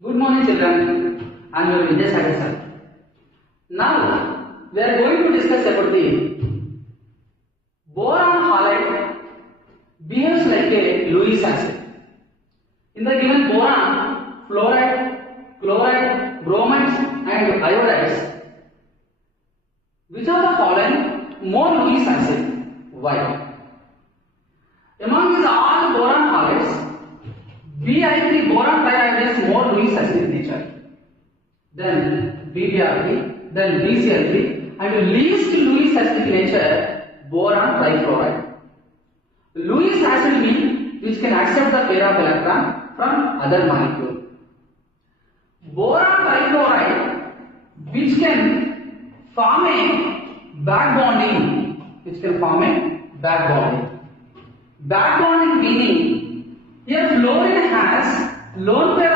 Good morning children, I am your Vijay sir. Now we are going to discuss about the boron halide behaves like a Lewis acid. In the given boron, fluoride, chloride, bromides and iodides, which are the following more Lewis acid? Why? Among these all boron halides, Bi3 boron triiodide is more Lewis acid in nature. Then BBr3, then BCl3, and least Lewis acid in nature, boron trifluoride. Lewis acid means which can accept the pair of electron from other molecule. Boron trifluoride which can form a back bonding, Back bonding meaning here fluorine has lone pair